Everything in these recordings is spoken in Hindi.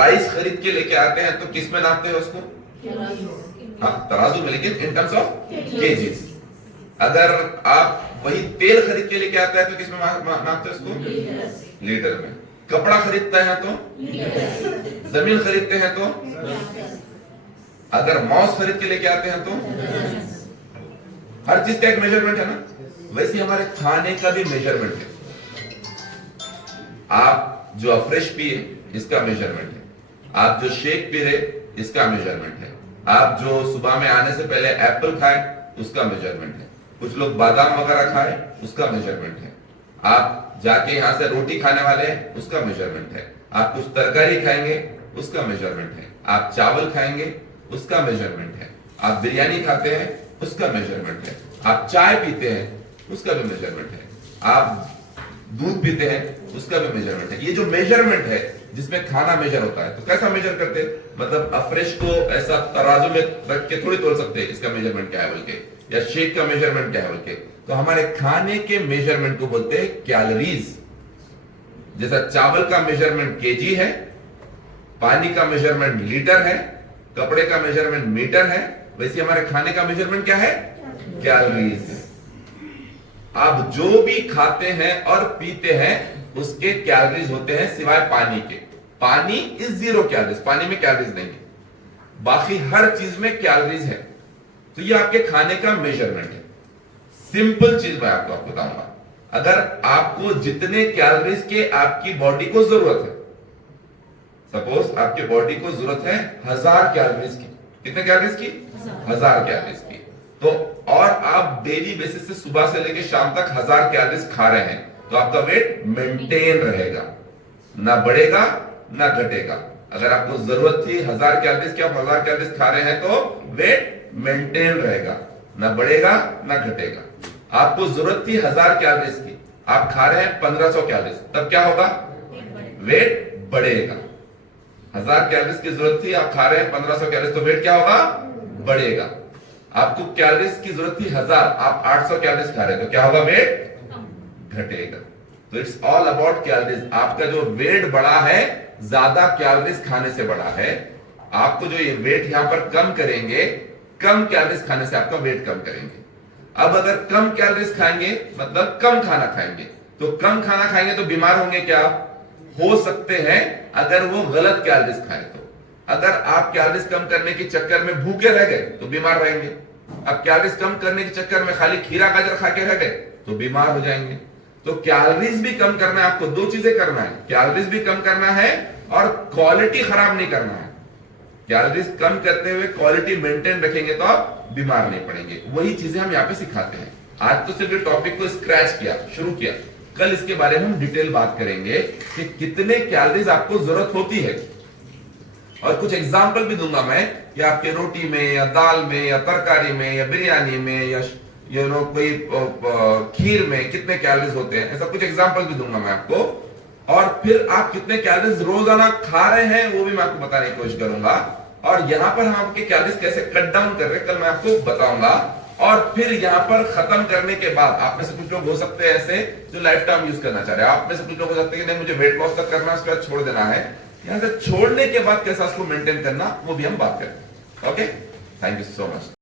राइस खरीद के लेके आते हैं तो किस में नापते हैं उसको? हाँ, तराजू में, लेकिन इन टर्म्स ऑफ केजीज। अगर आप वही तेल खरीद के लेके आते हैं तो किस में नापते हैं उसको? लीटर में। कपड़ा खरीदते हैं तो? जमीन खरीदते हैं तो? अगर माउस खरीद के लेके आते हैं तो? हर चीज का एक मेजरमेंट है ना, वैसे हमारे खाने का भी मेजरमेंट है। आप जो अफ्रेश पिए इसका मेजरमेंट है, आप जो शेक पी रहे इसका मेजरमेंट है, आप जो सुबह में आने से पहले एप्पल खाए उसका मेजरमेंट है, कुछ लोग बादाम वगैरह खाए उसका मेजरमेंट है, आप जाके यहां से रोटी खाने वाले हैं उसका मेजरमेंट है, आप कुछ तरकारी खाएंगे उसका मेजरमेंट है, आप चावल खाएंगे उसका मेजरमेंट है, आप बिरयानी खाते हैं उसका मेजरमेंट है, आप चाय पीते हैं उसका भी मेजरमेंट है, आप दूध पीते हैं उसका भी मेजरमेंट है। ये जो मेजरमेंट है जिसमें खाना मेजर होता है, तो कैसा मेजर करते हैं? मतलब अफ्रेश को ऐसा तराजू में रख के थोड़ी तोल सकते हैं इसका मेजरमेंट क्या है बोल के, या शेक का मेजरमेंट क्या है बोल के। तो हमारे खाने के मेजरमेंट को बोलते हैं कैलोरीज। जैसा चावल का मेजरमेंट केजी है, पानी का मेजरमेंट लीटर है, कपड़े का मेजरमेंट मीटर है, वैसे हमारे खाने का मेजरमेंट क्या है? कैलोरीज है। आप जो भी खाते हैं और पीते हैं उसके कैलोरीज होते हैं, सिवाय पानी के। पानी इज 0 कैलोरीज, पानी में कैलोरीज नहीं है, बाकी हर चीज में कैलोरीज है। तो ये आपके खाने का मेजरमेंट है। सिंपल चीज मैं आपको बताऊंगा, अगर आपको जितने कैलोरीज के आपकी बॉडी को जरूरत है, सपोज आपकी बॉडी को जरूरत है 1000 कैलोरीज की, कितने कैलोरीज की? 1000 कैलोरीज की। तो और आप डेली बेसिस से सुबह से लेकर शाम तक 1000 कैलोरीज खा रहे हैं, तो आपका वेट मेंटेन रहेगा, ना बढ़ेगा ना घटेगा। अगर आपको जरूरत थी 1000 कैलोरीज की, आप 1000 कैलोरीज खा रहे हैं तो वेट मेंटेन रहेगा, ना बढ़ेगा ना घटेगा। आपको जरूरत थी 1000 कैलोरीज की, आप खा रहे हैं 1500 कैलोरीज, तब क्या होगा? वेट बढ़ेगा। 1000 कैलोरीज की जरूरत थी, आप खा रहे हैं 1500 कैलोरीज, तो वेट क्या होगा? बढ़ेगा। आपको कैलोरीज की जरूरत थी 1000, आप 800 कैलोरीज खा रहे हैं, तो क्या होगा? वेट घटेगा। तो इट्स ऑल अबाउट कैलोरीज। आपका जो वेट बढ़ा है ज्यादा कैलोरीज खाने से बढ़ा है। आपको जो ये वेट यहां पर कम करेंगे, कम कैलोरीज खाने से आपका वेट कम करेंगे। अब अगर कम कैलोरीज खाएंगे मतलब कम खाना खाएंगे, तो कम खाना खाएंगे तो बीमार होंगे क्या? हो सकते हैं, अगर वो गलत कैलोरीज खाए तो। अगर आप कैलोरीज कम करने के चक्कर में भूखे रह गए तो बीमार रहेंगे। अब कैलोरीज कम करने के चक्कर में खाली खीरा गाजर खा के रह गए तो बीमार हो जाएंगे। तो कैलोरीज भी कम करना है आपको, दो चीजें करना है, कैलोरीज भी कम करना है और क्वालिटी खराब नहीं करना है। कैलोरीज कम करते हुए क्वालिटी मेंटेन रखेंगे तो आप बीमार नहीं पड़ेंगे। वही चीजें हम यहाँ पे सिखाते हैं। आज तो सिर्फ टॉपिक को स्क्रैच किया, शुरू किया, कल इसके बारे में हम डिटेल बात करेंगे कि कितने कैलोरीज आपको जरूरत होती है। और कुछ एग्जाम्पल भी दूंगा मैं कि आपके रोटी में या दाल में या तरकारी में या बिरयानी में या कोई खीर में कितने कैलोरीज होते हैं, ऐसा कुछ एग्जाम्पल भी दूंगा मैं आपको। और फिर आप कितने कैलोरीज रोजाना खा रहे हैं वो भी मैं आपको बताने की कोशिश करूंगा। और यहाँ पर हम आपके कैलोरीज कैसे कट डाउन कर रहे हैं कल मैं आपको बताऊंगा। और फिर यहाँ पर खत्म करने के बाद आप में से कुछ लोग हो सकते हैं ऐसे जो लाइफ टाइम यूज करना चाह रहे हैं, आप में से कुछ लोग हो सकते हैं कि नहीं मुझे वेट लॉस तक करना है उसके बाद छोड़ देना है। यहाँ से छोड़ने के बाद कैसा उसको मेंटेन करना वो भी हम बात करेंगे। Okay, thank you so much.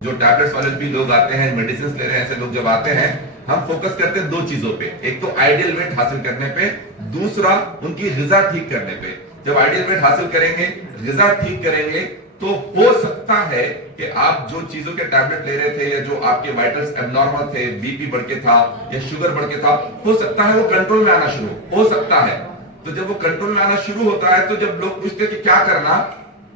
जो टैबलेट्स वाले भी लोग आते हैं, मेडिसिन ले रहे हैं, ऐसे लोग जब आते हैं, हम फोकस करते हैं दो चीजों पे, एक तो आइडियल वेट हासिल करने पे, दूसरा उनकी ग़िज़ा ठीक करने पे। जब आइडियल वेट हासिल करेंगे, ग़िज़ा ठीक करेंगे, तो हो सकता है कि आप जो चीजों के टैबलेट ले रहे थे या जो आपके वाइटल्स एबनॉर्मल थे, बीपी बढ़ के था या शुगर बढ़ के था, हो सकता है वो कंट्रोल में आना शुरू हो सकता है। तो जब वो कंट्रोल में आना शुरू होता है तो जब लोग पूछते हैं कि क्या करना,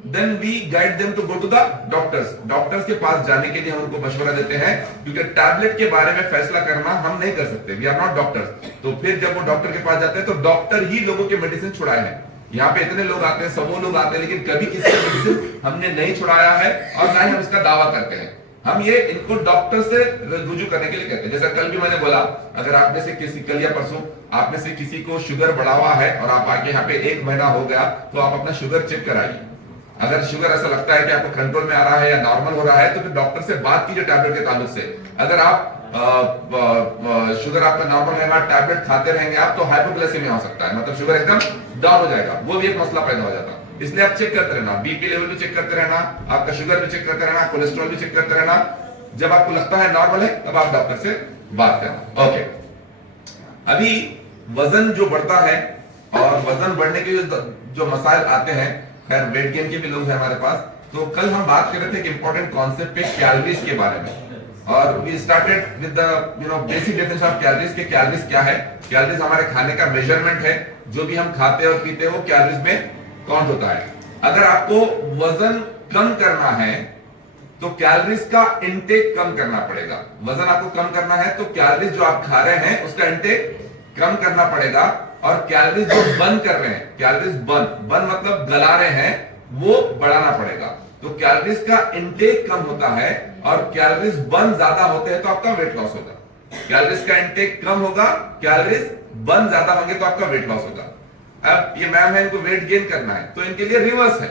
then we guide them to go to the doctors. Doctors के पास जाने के लिए हम उनको मशवरा देते हैं, क्योंकि टैबलेट के बारे में फैसला करना हम नहीं कर सकते, वी आर नॉट डॉक्टर्स। तो फिर जब वो डॉक्टर के पास जाते हैं तो डॉक्टर ही लोगों के मेडिसिन छुड़ाए हैं। यहाँ पे इतने लोग आते हैं, सबो लोग आते हैं, लेकिन कभी किसी का मेडिसिन हमने नहीं छुड़ाया है और ना ही हम इसका दावा करते हैं। हम ये इनको डॉक्टर से रुजू करने के लिए कहते हैं। जैसा कल भी मैंने बोला, अगर आप में से किसी, कल या परसों आप में से किसी को शुगर बढ़ा हुआ है और आप आके यहाँ पे 1 महीना हो गया, तो आप अपना शुगर चेक कराइए। अगर शुगर ऐसा लगता है कि आपको कंट्रोल में आ रहा है या नॉर्मल हो रहा है, तो फिर डॉक्टर से बात कीजिए टैबलेट के ताल्लुक से। अगर आप शुगर आपका नॉर्मल रहेगा, टैबलेट खाते रहेंगे आप, तो हाइपोग्लाइसेमिया हो सकता है, मतलब शुगर एकदम डाउन हो जाएगा, वो भी एक मसला पैदा हो जाता है। इसलिए आप चेक करते रहना, बीपी लेवल भी चेक करते रहना, आपका शुगर भी चेक करते रहना, कोलेस्ट्रॉल भी चेक करते रहना। जब आपको लगता है नॉर्मल है, तब आप डॉक्टर से बात करना। ओके, अभी वजन जो बढ़ता है और वजन बढ़ने के जो मसाइल आते हैं, खैर वेट गेन के भी लोग हैं हमारे पास। तो कल हम बात कर रहे थे एक इंपॉर्टेंट कॉन्सेप्ट पे, कैलोरीज के बारे में, और we started with the basic definition of calories के कैलोरीज क्या है। कैलोरीज हमारे खाने का मेजरमेंट है, जो भी हम खाते हैं और पीते हैं वो कैलोरीज में काउंट होता है। अगर आपको वजन कम करना है तो कैलोरीज का इंटेक कम करना पड़ेगा। वजन आपको कम करना है तो कैलोरीज जो आप खा रहे हैं उसका इंटेक कम करना पड़ेगा, और कैलोरीज जो बर्न कर रहे हैं, कैलोरीज बर्न मतलब गला रहे हैं, वो बढ़ाना पड़ेगा। तो कैलोरीज का इंटेक कम होता है और कैलोरीज बर्न ज्यादा होते हैं तो आपका वेट लॉस होगा। कैलोरीज का इंटेक कम होगा, कैलोरीज बर्न ज्यादा होंगे तो आपका वेट लॉस होगा। अब ये मैम है, इनको वेट गेन करना है, तो इनके लिए रिवर्स है,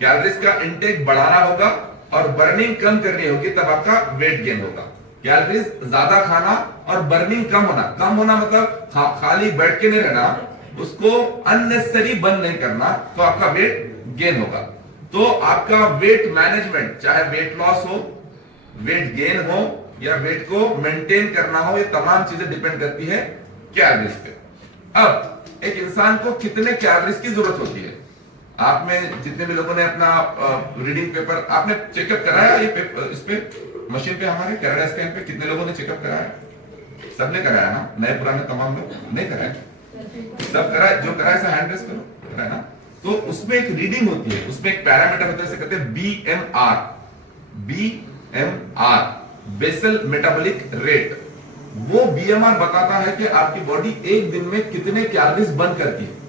कैलोरीज का इंटेक बढ़ाना होगा और बर्निंग कम करनी होगी, तब आपका वेट गेन होगा। कैलोरीज ज्यादा खाना और बर्निंग कम होना मतलब खाली बैठ के नहीं रहना, उसको अननेसेसरी बर्न नहीं करना, तो आपका वेट गेन होगा। तो आपका वेट मैनेजमेंट, चाहे वेट लॉस हो, वेट गेन हो या वेट को मेंटेन करना हो, ये तमाम चीजें डिपेंड करती है कैलोरीज पे। अब एक इंसान को कितने कैलोरीज की जरूरत होती है? आप में जितने भी लोगों ने अपना रीडिंग पेपर आपने चेकअप कराया, ये पेपर इस पे मशीन पे हमारे कैनेडा स्कैन पे कितने लोगों ने चेकअप कराया? सबने कराया ना? नए पुराने तमाम लोग नहीं कराया? सब कराया, जो कराया ऐसा हैंड रेस करो, कराया ना? तो उसमें एक रीडिंग होती है, उसमें एक पैरामीटर होता है, इसे कहते हैं BMR, बेसल मेटाबॉलिक रेट। वो BMR बताता है कि आपकी बॉडी एक दिन में कितने कैलोरीज बर्न करती है।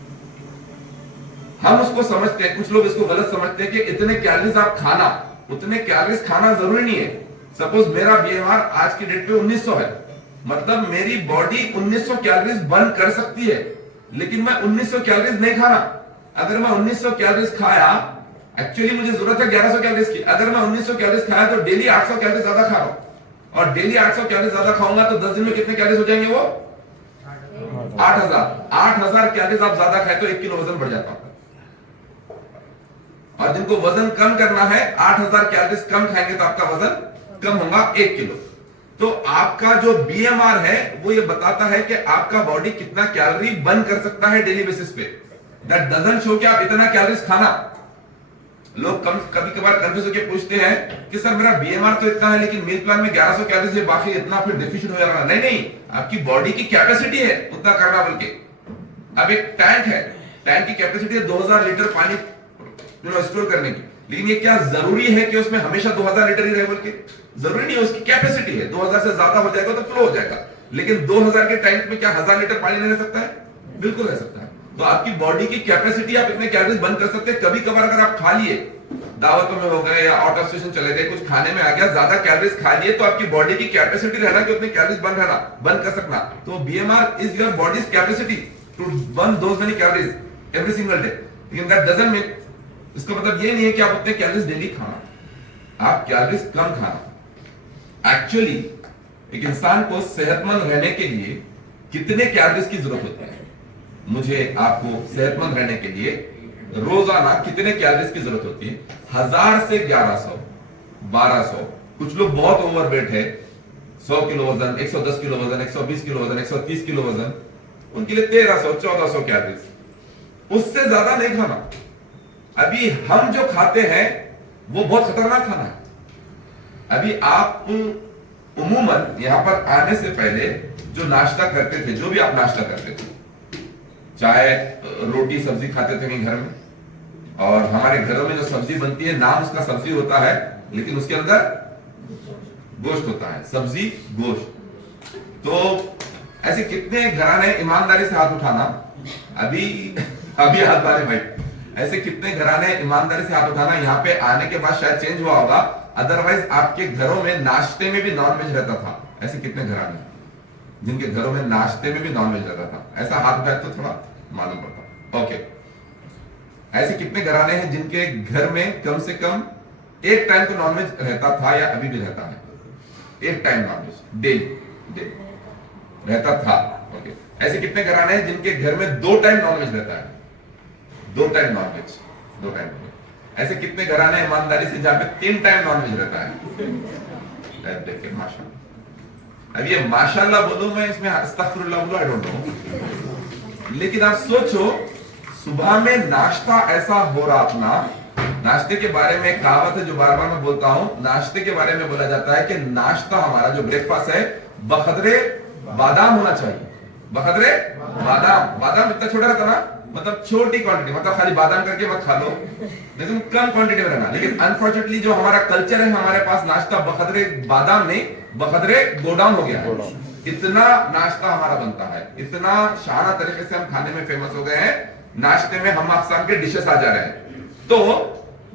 हम उसको समझते हैं, कुछ लोग इसको गलत समझते हैं कि इतने कैलोरीज आप खाना, उतने कैलोरीज खाना जरूरी नहीं है। सपोज मेरा BMR आज की डेट पे 1900 है, मतलब मेरी बॉडी 1900 कैलोरीज बर्न कर सकती है, लेकिन मैं 1900 कैलोरीज नहीं खाना। अगर मैं 1900 कैलोरीज खाया, एक्चुअली मुझे जरूरत है 1100 कैलोरीज की, अगर मैं 1900 कैलोरीज खाया तो डेली 800 कैलोरीज ज्यादा खा रहा हूं, और डेली 800 कैलोरीज ज्यादा खाऊंगा तो 10 दिन में कितने कैलोरीज हो जाएंगे? वो 8000 कैलोरीज आप ज्यादा खाए तो 1 किलो वजन बढ़ जाता है। और जिनको वजन कम करना है, 8000 कैलोरीज कम खाएंगे तो आपका वजन कम होगा 1 किलो। तो आपका जो BMR है वो ये बताता है कि आपका बॉडी कितना कैलोरी बर्न कर सकता है डेली बेसिस पे। दैट डजंट शो कि आप इतना कैलोरीज खाना। लोग कभी कभार कंफ्यूज होकर पूछते हैं कि सर मेरा BMR तो इतना है, लेकिन मील प्लान में 1100 कैलोरीज है, बाकी इतना फिर डेफिशिएंट हो जाएगा। नहीं, आपकी बॉडी की कैपेसिटी है उतना करना। बल्कि अब एक टैंक है, टैंक की कैपेसिटी है 2000 लीटर पानी स्टोर करने की, लेकिन ये क्या जरूरी है कि उसमें हमेशा 2000 लीटर ही रहे? बल्कि जरूरी नहीं है, उसकी कैपेसिटी है। 2000 से ज्यादा हो जाएगा तो फ्लो हो जाएगा, लेकिन 2000 के टैंक में क्या 1000 लीटर पानी नहीं रह सकता है? बिल्कुल रह सकता है। तो आपकी बॉडी की कैपेसिटी, आप इतने कैलोरीज बर्न कर सकते हैं। कभी कभार अगर आप खा लिए, दावतों में हो गए या आउट ऑफ स्टेशन चले गए, कुछ खाने में आ गया, ज्यादा कैलोरीज खा लिए, तो आपकी बॉडी की कैपेसिटी रहना कि उतनी कैलोरीज बर्न कर सकना। तो BMR is your body's capacity to burn those many calories every single day. लेकिन दैट डजंट मीन, इसका मतलब ये नहीं है कि आप उतने कैलोरीज डेली खाना, आप कैलोरीज कम खाना। एक्चुअली एक इंसान को सेहतमंद रहने के लिए कितने कैलोरीज की जरूरत होती है? मुझे आपको सेहतमंद रहने के लिए रोजाना कितने कैलोरीज की जरूरत होती है? 1000 से 1100, 1200। कुछ लोग बहुत ओवरवेट है, 100 किलो वजन, 110 किलो वजन, 120 किलो वजन, 130 किलो वजन, उनके लिए 1300, 1400 कैलोरीज, उससे ज्यादा नहीं खाना। अभी हम जो खाते हैं वो बहुत खतरनाक खाना है। अभी आप उमूमन यहां पर आने से पहले जो नाश्ता करते थे, जो भी आप नाश्ता करते थे, चाहे रोटी सब्जी खाते थे घर में, और हमारे घरों में जो सब्जी बनती है, नाम उसका सब्जी होता है, लेकिन उसके अंदर गोश्त होता है, सब्जी गोश्त। तो ऐसे कितने घराने, ईमानदारी से हाथ उठाना, अभी हाथ डाले भाई, ऐसे कितने घराने ईमानदारी से हाथ उठाना, यहाँ पे आने के बाद शायद चेंज हुआ होगा, अदरवाइज आपके घरों में नाश्ते में भी नॉनवेज रहता था। ऐसे कितने घराने जिनके घरों में नाश्ते में भी नॉनवेज रहता था? ऐसा हाथ उठाए तो थोड़ा मालूम पड़ता। ओके, ऐसे कितने घराने हैं जिनके घर में कम से कम एक टाइम तो नॉनवेज रहता था या अभी भी रहता है? एक टाइम नॉनवेज डेली रहता था। ओके, ऐसे कितने घराने हैं जिनके घर में 2 टाइम नॉनवेज रहता है? 2 टाइम नॉनवेज, 2 टाइम। ऐसे कितने घराने ईमानदारी से जहां पे 3 टाइम नॉनवेज रहता है? देखिए माशाल्लाह। अब ये माशाल्लाह बोलूं मैं, इसमें अस्तगफिरुल्लाह बोलूं, आई डोंट नो। लेकिन आप सोचो, सुबह में नाश्ता ऐसा हो रहा अपना। नाश्ते के बारे में कहावत है जो बार बार मैं बोलता हूं, नाश्ते के बारे में बोला जाता है कि नाश्ता हमारा जो ब्रेकफास्ट है बखदरे बादाम होना चाहिए। बखदरे बादाम, बादाम इतना छोटा रहता ना, मतलब छोटी क्वांटिटी, मतलब खाली बादाम करके मत खा लो, लेकिन कम क्वांटिटी में रहना। लेकिन अनफॉर्चुनेटली जो हमारा कल्चर है, हमारे पास नाश्ता बखदरे बादाम नहीं, बखदरे गोडाउन हो गया है। इतना नाश्ता हमारा बनता है, इतना शाना तरीके से हम खाने में फेमस हो गए हैं, नाश्ते में हम अक़साम के डिशेस आ जा रहे हैं। तो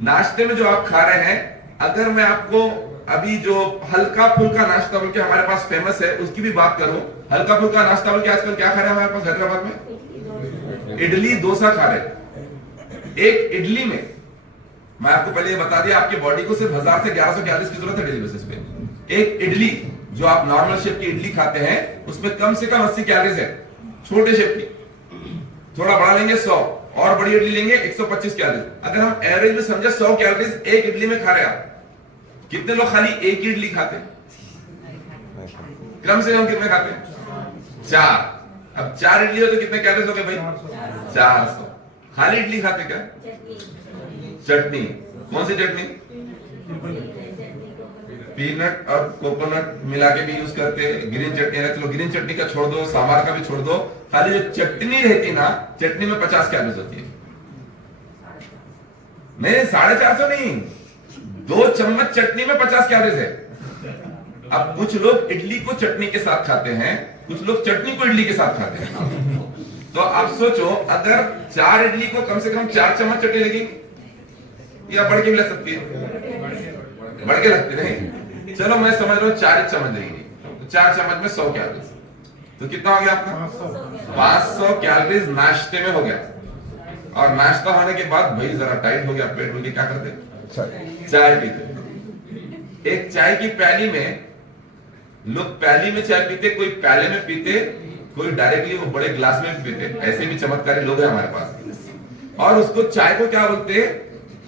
नाश्ते में जो आप खा रहे हैं, अगर मैं आपको अभी जो हल्का फुल्का नाश्ता बोल के हमारे पास फेमस है उसकी भी बात करूं, हल्का फुल्का नाश्ता बोल के आजकल क्या खा रहे हैं हमारे पास हैदराबाद में? इडली डोसा खा रहे। एक इडली में, मैं आपको पहले ये बता दिया, आपकी बॉडी को सिर्फ 1000 से 1100 कैलोरीज की जरूरत है डेली बेसिस पे। एक इडली जो आप नॉर्मल शेप की इडली खाते हैं उसमें कम से कम 80 कैलोरीज है, छोटे शेप की। थोड़ा बड़ा लेंगे 100, और बड़ी इडली लेंगे 125 कैलोरीज। अगर हम एवरेज में समझे 100 कैलोरीज एक इडली में खा रहे हैं, कितने लोग खाली एक ही इडली खाते हैं? कम से कम कितने खाते हैं? 4। अब 4 इडली हो तो कितने कैलोरीज हो गए भाई? 400। खाली इडली खाते क्या? चटनी। कौन सी चटनी? पीनट और कोकोनट मिला के भी यूज करते हैं। ग्रीन चटनी है, चलो ग्रीन चटनी का छोड़ दो, सांभर का भी छोड़ दो, खाली जो चटनी रहती ना, चटनी में 50 कैलोरीज होती है। नहीं, 450 नहीं, 2 चम्मच चटनी में 50 कैलोरीज है। अब कुछ लोग इडली को चटनी के साथ खाते हैं, कुछ लोग चटनी को इडली के साथ खाते हैं। तो आप सोचो, अगर 4 इडली को कम से कम 4 चम्मच चटनी लगेगी या बढ़ के भी लग सकती है? बढ़ के लगती नहीं, चलो मैं समझ रहा हूं 4 चम्मच लगेगी, तो 4 चम्मच में 100 कैलोरीज, तो कितना हो गया आपका? 500 कैलोरीज नाश्ते में हो गया। और नाश्ता होने के बाद भाई जरा टाइट हो गया पेट, बोल के क्या करते? चाय पीते। एक चाय की प्याली में, लोग प्याली में चाय पीते, कोई प्याले में पीते, कोई डायरेक्टली वो बड़े ग्लास में पीते। ऐसे भी चमत्कारी लोग हैं हमारे पास। और उसको चाय को क्या बोलते?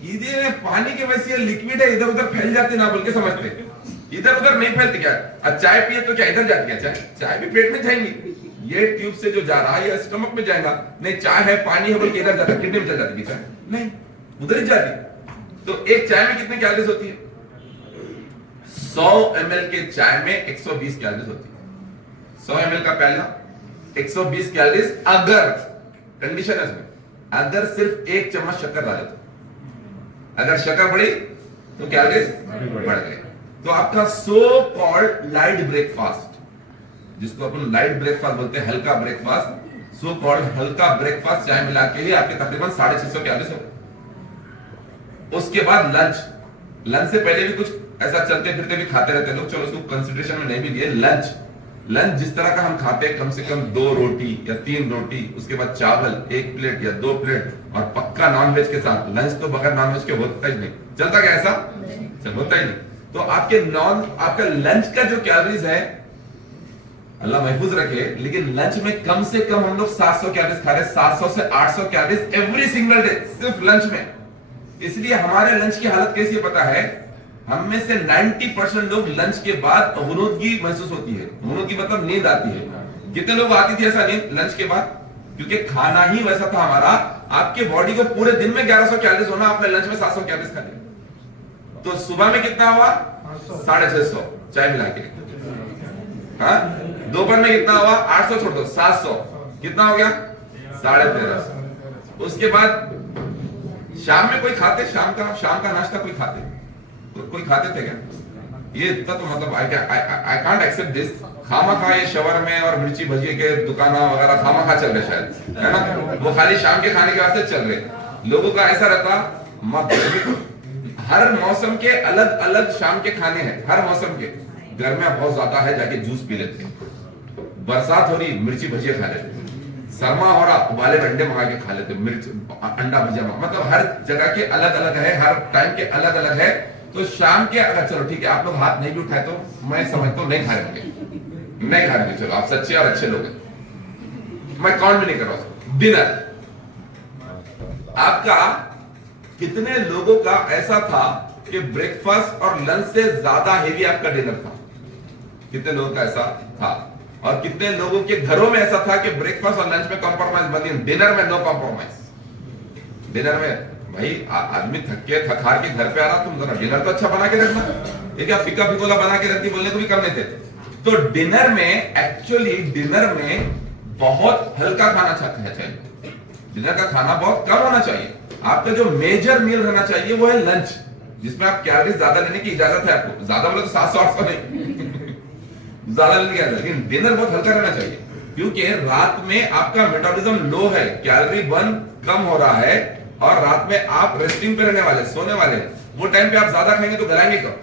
इधर पानी के वैसे लिक्विड है, इधर उधर फैल जाती ना बोल के समझते। इधर उधर नहीं फैलती क्या? अब चाय पिए तो क्या इधर जाती है? चाय भी पेट में जाएंगी, ये ट्यूब से जो जा रहा है या स्टमक में जाएगा? नहीं, चाय है पानी है बोल के इधर जाता, किडनी में चल जाती चाय? नहीं, उधर ही जाती। तो एक चाय में कितने कैलोरीज होती है? 100 ml के चाय में 120 कैलोरीज होती है। 100 ml का प्याला 120 कैलोरीज। अगर कंडीशन है इसमें, अगर सिर्फ 1 चम्मच शक्कर डाले तो, अगर शक्कर बढ़ी तो कैलोरीज बढ़ गए। तो आपका सो कॉल्ड लाइट ब्रेकफास्ट, जिसको अपन लाइट ब्रेकफास्ट बोलते हैं, हल्का ब्रेकफास्ट, सो कॉल्ड हल्का ब्रेकफास्ट चाय मिला के ही आपके तकरीबन 650 कैलोरीज हो। उसके बाद लंच, लंच से पहले भी कुछ ऐसा चलते फिरते भी खाते रहते लोग, चलो उसको कंसिडरेशन में नहीं भी लिए। लंच, लंच जिस तरह का हम खाते हैं, कम से कम 2 रोटी या 3 रोटी, उसके बाद चावल 1 प्लेट या 2 प्लेट, और पक्का नॉनवेज के साथ। लंच तो बगैर नॉनवेज के होता ही नहीं, चलता क्या ऐसा? चल होता ही नहीं। तो आपका लंच का जो कैलोरीज है, अल्लाह महफूज रखे, लेकिन लंच में कम से कम हम लोग 700 कैलोरीज खा रहे हैं, 700 से 800 कैलोरीज एवरी सिंगल डे, सिर्फ लंच में। इसलिए हमारे लंच की हालत कैसी है पता है? हम में से 90% लोग लंच के बाद गुनूदगी महसूस होती है। गुनूदगी मतलब नींद आती है। कितने लोग आती थी ऐसा नींद लंच के बाद? क्योंकि खाना ही वैसा था हमारा। आपके बॉडी को पूरे दिन में 1100 कैलोरीज होना, आपने लंच में 700 कैलोरीज खा लिया, तो सुबह में कितना हुआ? 650 चाय मिला के। हाँ, दोपहर में कितना हुआ? 800 छोड़ दो, 700, कितना हो गया? 1350। उसके बाद शाम में कोई खाते? शाम का नाश्ता कोई खाते? कोई खाते थे क्या? ये इतना तो मतलब आई कांट एक्सेप्ट दिस। खामा खा ये शवर में और मिर्ची भजिए के दुकाना वगैरह खामा खा चल रहे शायद, है ना? वो खाली शाम के खाने के वास्ते चल रहे। लोगों का ऐसा रहता, हर मौसम के अलग अलग शाम के खाने हैं, हर मौसम के। गर्मियां बहुत ज्यादा है, जाके जूस पी लेते हैं। बरसात हो रही, मिर्ची भजिया खा लेते हैं। सरमा हो रहा, उबाले अंडे मंगा के खा लेते, मिर्च अंडा भुजिया, मतलब हर जगह के अलग अलग है, हर टाइम के अलग अलग है। तो शाम के अगर चलो ठीक है आप लोग हाथ नहीं भी उठाए तो मैं समझता हूँ नहीं खा रहे होंगे, नहीं खा रहे, चलो आप सच्चे और अच्छे लोग हैं, मैं काउंट भी नहीं कर रहा। डिनर आपका कितने लोगों का ऐसा था कि ब्रेकफास्ट और लंच से ज्यादा हेवी आपका डिनर था? कितने लोगों का ऐसा था? और कितने लोगों के घरों में ऐसा था कि ब्रेकफास्ट और लंच में कॉम्प्रोमाइज बनी, डिनर में नो कॉम्प्रोमाइज? डिनर में भाई आदमी थक हार के घर पे आ रहा, तुम जरा डिनर तो अच्छा बना के रखना, ये क्या फीका फिकोला बना के रखती, बोलने को भी कम नहीं थे। तो डिनर में एक्चुअली डिनर में बहुत हल्का खाना चाहिए, डिनर का खाना बहुत कम होना चाहिए। आपका जो मेजर मील रहना चाहिए वो है लंच, जिसमें आप कैलोरीज ज्यादा लेने की इजाजत है आपको, ज्यादा बोले तो 700-800 नहीं ज्यादा लेने की इजाजत, लेकिन डिनर बहुत हल्का रहना चाहिए, क्योंकि रात में आपका मेटाबॉलिज्म लो है, कैलोरी बर्न कम हो रहा है, और रात में आप रेस्टिंग पे रहने वाले, सोने वाले, वो टाइम पे आप ज्यादा खाएंगे तो गलाएंगे कब?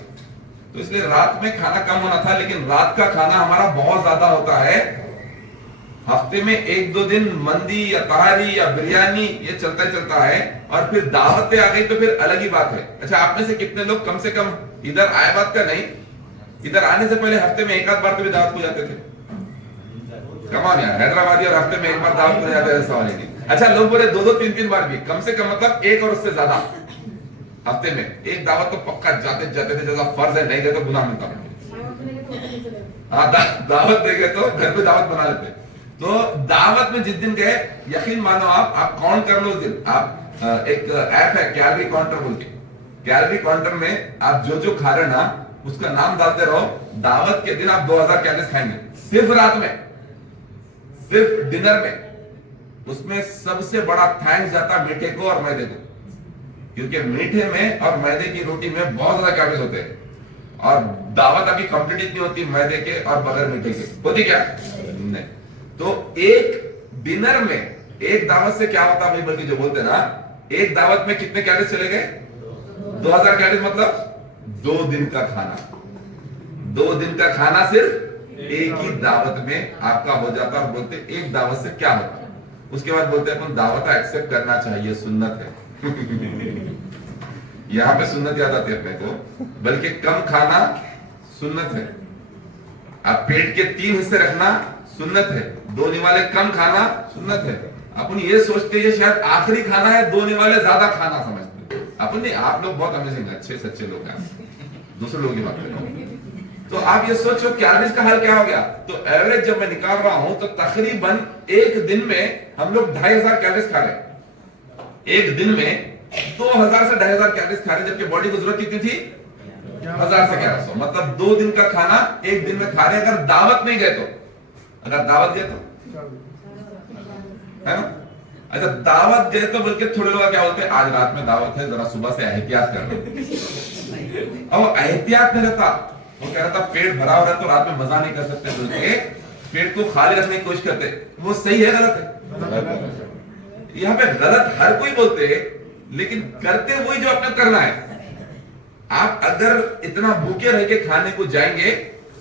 तो इसलिए रात में खाना कम होना था, लेकिन रात का खाना हमारा बहुत ज्यादा होता है। हफ्ते में 1-2 दिन मंदी या तहारी या बिरयानी ये चलता है, और फिर दावतें आ गई तो फिर अलग ही बात है। अच्छा, आप में से कितने लोग कम से कम इधर आए, बात का नहीं, इधर आने से पहले हफ्ते में 1 आध बार तो भी दावत हो जाते थे? कमान यार, हैदराबादी और हफ्ते में 1 बार दावत हो जाते हैं, सवाल ही नहीं। अच्छा, लोग बोले 2-2, 3-3 बार भी, कम से कम मतलब 1 और उससे ज्यादा हफ्ते में 1 दावत तो पक्का जाते थे, जैसा फर्ज है, नहीं गए तो गुनाह मिलता है। हाँ, दावत दे गए तो घर पे दावत बना लेते। तो दावत में जिस दिन गए, यकीन मानो आप काउंट कर लो उस दिन। आप एक ऐप है कैलोरी काउंटर बोल के, कैलोरी काउंटर में आप जो खा रहे ना उसका नाम डालते रहो। दावत के दिन आप 2000 कैलोरीज खाएंगे, सिर्फ रात में, सिर्फ डिनर में। उसमें सबसे बड़ा थैंक्स जाता मीठे को और मैदे को, क्योंकि मीठे में और मैदे की रोटी में बहुत ज्यादा कैलोरीज होते हैं, और दावत अभी कंप्लीट इतनी होती मैदे के और बगैर मीठे के होती क्या नहीं। तो एक डिनर में, एक दावत से क्या होता भाई, बल्कि जो बोलते ना, एक दावत में कितने कैलोरीज चले गए? 2000 कैलोरीज, मतलब 2 दिन का खाना। 2 दिन का खाना सिर्फ एक ही दावत में आपका हो जाता। और बोलते एक दावत से क्या होता है, उसके बाद बोलते हैं दावत एक्सेप्ट करना चाहिए, सुन्नत है। यहां पे सुन्नत याद आती है अपने को, बल्कि कम खाना सुन्नत है। आप पेट के 3 हिस्से रखना सुन्नत है, 2 निवाले कम खाना सुन्नत है। अपन ये सोचते हैं शायद आखिरी खाना है, 2 निवाले ज्यादा खाना समझते अपन नहीं। आप लोग बहुत अमेजिंग अच्छे सच्चे लोग हैं, दूसरे लोगों की बात कर रहा हूं। तो आप ये सोचो कैलोरीज का हाल क्या हो गया। तो एवरेज जब मैं निकाल रहा हूं तो तकरीबन एक दिन में हम लोग 2500 कैलोरीज खा रहे, एक दिन में 2000 से 2500 कैलोरीज खा रहे, जबकि बॉडी को जरूरत कितनी थी? 1000 से 1100, मतलब 2 दिन का खाना एक दिन में खा रहे। अगर दावत नहीं गए तो, अगर दावत गए तो है ना, अच्छा दावत गए तो बल्कि थोड़े लोग क्या बोलते हैं, आज रात में दावत है, जरा सुबह से एहतियात कर लो। अब एहतियात नहीं रहता, वो कह रहा था पेट भरा हो रहा है तो रात में मजा नहीं कर सकते, बल्कि पेट को खाली रखने की कोशिश करते। वो सही है गलत है? यहाँ पे गलत हर कोई बोलते है, लेकिन करते वही जो आपने करना है। आप अगर इतना भूखे रह के खाने को जाएंगे,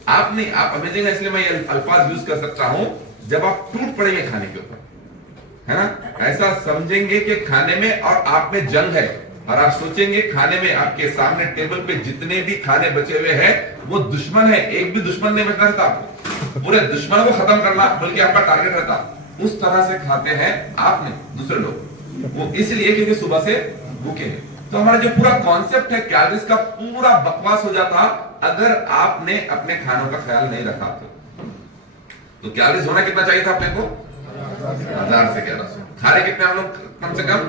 आप नहीं, आप अमेजिंग है इसलिए मैं ये अल्फाज यूज कर सकता हूं, जब आप टूट पड़ेंगे खाने के ऊपर, है ना, ऐसा समझेंगे कि खाने में और आप में जंग है, और आप सोचेंगे खाने में आपके सामने टेबल पे जितने भी खाने बचे हुए हैं वो दुश्मन है, एक भी दुश्मन नहीं बचना रहता आपको, पूरे दुश्मन को खत्म करना बल्कि आपका टारगेट रहता। उस तरह से खाते हैं आप नहीं, दूसरे लोग, वो इसलिए क्योंकि सुबह से भूखे हैं। तो हमारा जो पूरा कॉन्सेप्ट है कैलोरीज का, पूरा बकवास हो जाता अगर आपने अपने खानों का ख्याल नहीं रखा। तो कैलोरीज होना कितना चाहिए था अपने को? 1000 से 1100। खा रहे कितने हम लोग? कम से कम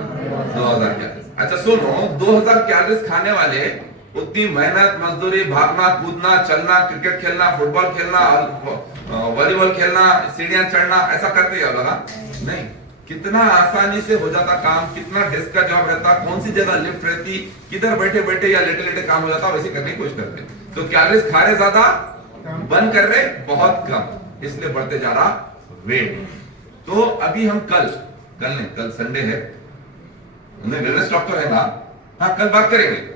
2000 कैलोरीज। अच्छा सुनो, 2000 कैलोरीज खाने वाले उतनी मेहनत मजदूरी, भागना कूदना, चलना, क्रिकेट खेलना, फुटबॉल खेलना, वॉलीबॉल खेलना, सीढ़ियां चढ़ना, ऐसा करते हैं लगा नहीं। कितना आसानी से हो जाता काम, कितना डेस्क का जॉब रहता, कौन सी जगह लिफ्ट रहती, किधर बैठे बैठे या लेटे लेटे काम हो जाता, वैसे करने की कोशिश करते। तो कैलोरीज खा रहे ज्यादा, बर्न कर रहे बहुत कम, इसलिए बढ़ते जा रहा वेट। तो अभी हम कल नहीं, कल संडे है, वेलनेस डॉक्टर है ना, हाँ कल बात करेंगे।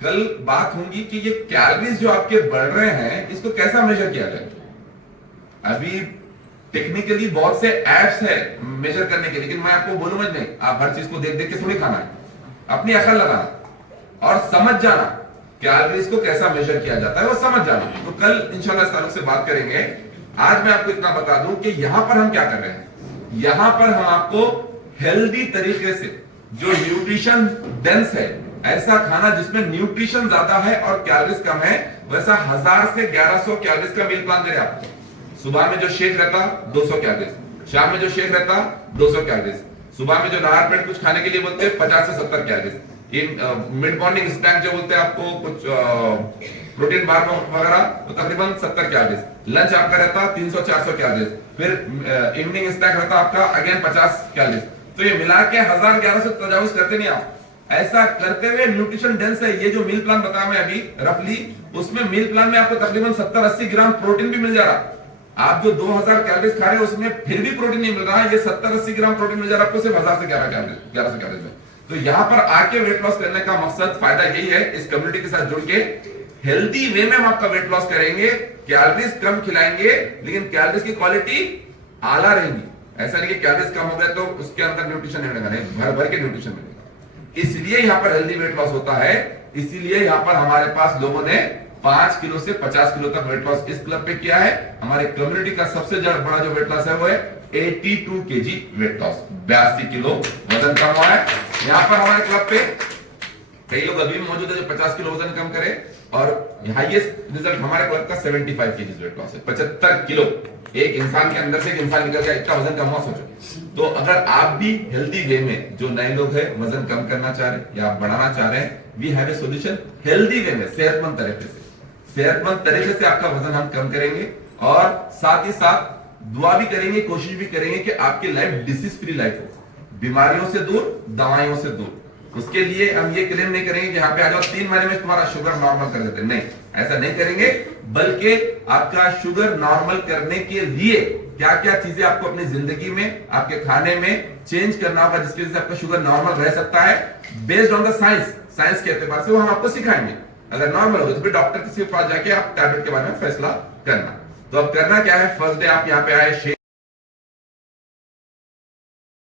कल बात होगी कि ये कैलोरीज जो आपके बढ़ रहे हैं इसको कैसा मेजर किया जाए। अभी टेक्निकली बहुत से एप्स है मेजर करने के, लेकिन मैं आपको बोलूंगा नहीं, आप हर चीज को देख देख के थोड़ी खाना है, अपनी अकल लगाना और समझ जाना कैलोरीज को कैसा मेजर किया जाता है, वो समझ जाना। तो कल इंशाल्लाह इस ताल्लुक से बात करेंगे। आज मैं आपको इतना बता दूं कि यहां पर हम क्या कर रहे हैं, यहां पर हम आपको हेल्दी तरीके से जो न्यूट्रिशन डेंस है, ऐसा खाना जिसमें न्यूट्रिशन ज्यादा है और कैलोरीज कम है, वैसा 1000 से 1100 कैलोरीज का मील प्लान दे रहे हैं आपको। सुबह में जो शेक रहता 200 कैलोरीज, शाम में जो शेक रहता 200 कैलोरीज, सुबह में जो नार ब्रेड कुछ खाने के लिए बोलते हैं 50 से 70 कैलोरीज, मिड मॉर्निंग स्नैक जो बोलते हैं आपको कुछ प्रोटीन बार वगैरह तो तकरीबन 70 कैलोरीज, लंच आपका रहता 300-400 कैलोरीज, फिर इवनिंग स्नैक रहता आपका अगेन 50 कैलोरीज। तो ये मिला के 1000-1100 तजावुज करते नहीं आप। ऐसा करते हुए न्यूट्रिशन डेंस है ये जो मील प्लान बताया मैं अभी रफली, उसमें मील प्लान में आपको तकरीबन 70-80 ग्राम प्रोटीन भी मिल जा रहा। आप जो 2000 कैलोरीज खा रहे हैं उसमें फिर भी प्रोटीन नहीं मिल रहा है, ये 70-80 ग्राम प्रोटीन मिल जा रहा है आपको सिर्फ 1000 से 1100 कैलोरीज में। तो यहां पर आके वेट लॉस करने का मकसद फायदा यही है, इस कम्युनिटी के साथ जुड़ के हेल्दी वे में हम आपका वेट लॉस करेंगे, कैलोरीज कम खिलाएंगे लेकिन कैलोरीज की क्वालिटी आला रहेगी। ऐसा नहीं कि कैलोरीज कम हो गए तो उसके अंदर न्यूट्रिशन मिलेगा, नहीं, भर भर के न्यूट्रिशन मिलेगा। इसलिए यहां पर हेल्दी वेट लॉस होता है, इसीलिए यहां पर हमारे पास लोगों ने 5 किलो से 50 किलो तक वेट लॉस इस क्लब पे किया है। हमारे कम्युनिटी का सबसे बड़ा जो वेट लॉस है वो है 82 केजी वेट लॉस, 82 किलो वजन कम हुआ है। यहाँ पर हमारे क्लब पे कई लोग अभी भी मौजूद है जो 50 किलो वजन कम करे, और हाईएस्ट रिजल्ट हमारे क्लब का 75 केजी वेट लॉस है, 75 किलो। एक इंसान के अंदर से एक इंसान निकल गया, इतना वजन कम हुआ, सोचो। तो अगर आप भी हेल्दी वे में, जो नए लोग हैं वजन कम करना चाह रहे हैं या बढ़ाना चाह रहे हैं, we have a solution healthy way में, सेहतमंद तरीके से। सेहतमंद तरीके से आपका वजन हम कम करेंगे और साथ ही साथ दुआ भी करेंगे, कोशिश भी करेंगे कि आपकी लाइफ डिसीज फ्री लाइफ हो, बीमारियों से दूर, दवाइयों से दूर। उसके लिए हम ये क्लेम नहीं करेंगे कि यहाँ पे आ जाओ 3 महीने में तुम्हारा शुगर नॉर्मल कर देते, नहीं, ऐसा नहीं करेंगे। बल्कि आपका शुगर नॉर्मल करने के लिए क्या क्या चीजें आपको अपनी जिंदगी में, आपके खाने में चेंज करना होगा जिसकी वजह से आपका शुगर नॉर्मल रह सकता है, बेस्ड ऑन द साइंस के एतबार से वो हम आपको सिखाएंगे। अगर नॉर्मल होगा तो फिर डॉक्टर के पास जाके आप टैबलेट के बारे में फैसला करना। तो अब करना क्या है, फर्स्ट डे आप यहाँ पे आए,